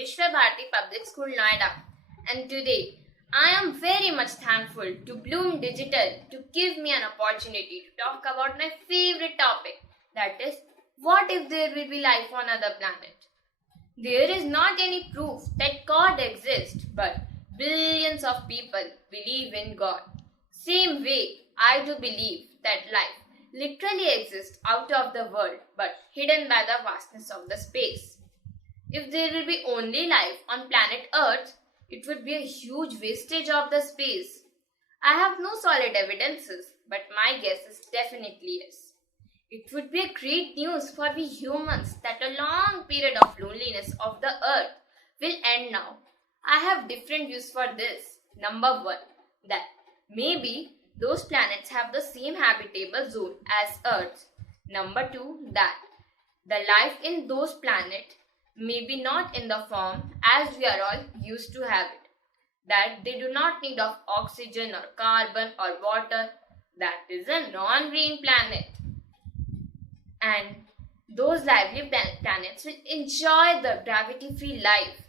Vishwa Bharti Public School, Noida, and today I am very much thankful to Bloom Digital to give me an opportunity to talk about my favorite topic, that is, what if there will be life on other planet? There is not any proof that God exists, but billions of people believe in God. Same way, I do believe that life literally exists out of the world but hidden by the vastness of the space. If there will be only life on planet Earth, it would be a huge wastage of the space. I have no solid evidences, but my guess is definitely yes. It would be a great news for we humans that a long period of loneliness of the Earth will end now. I have different views for this. Number one, that maybe those planets have the same habitable zone as Earth. Number two, that the life in those planets may be not in the form as we are all used to have it. That they do not need of oxygen or carbon or water. That is a non-green planet. And those lively planets will enjoy the gravity-free life.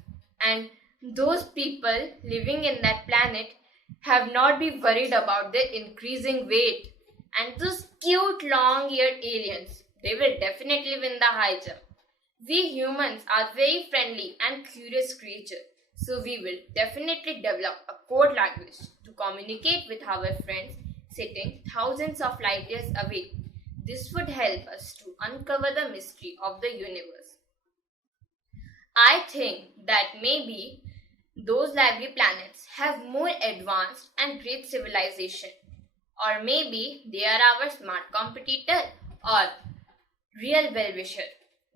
And those people living in that planet have not been worried about their increasing weight. And those cute long-eared aliens, they will definitely win the high jump. We humans are very friendly and curious creatures, so we will definitely develop a code language to communicate with our friends sitting thousands of light years away. This would help us to uncover the mystery of the universe. I think that maybe those lively planets have more advanced and great civilization. Or maybe they are our smart competitor or real well-wisher.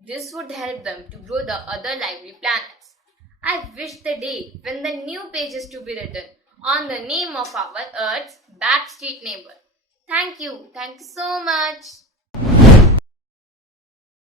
This would help them to grow the other lively planets. I wish the day when the new page is to be written on the name of our Earth's backstreet neighbor. Thank you so much.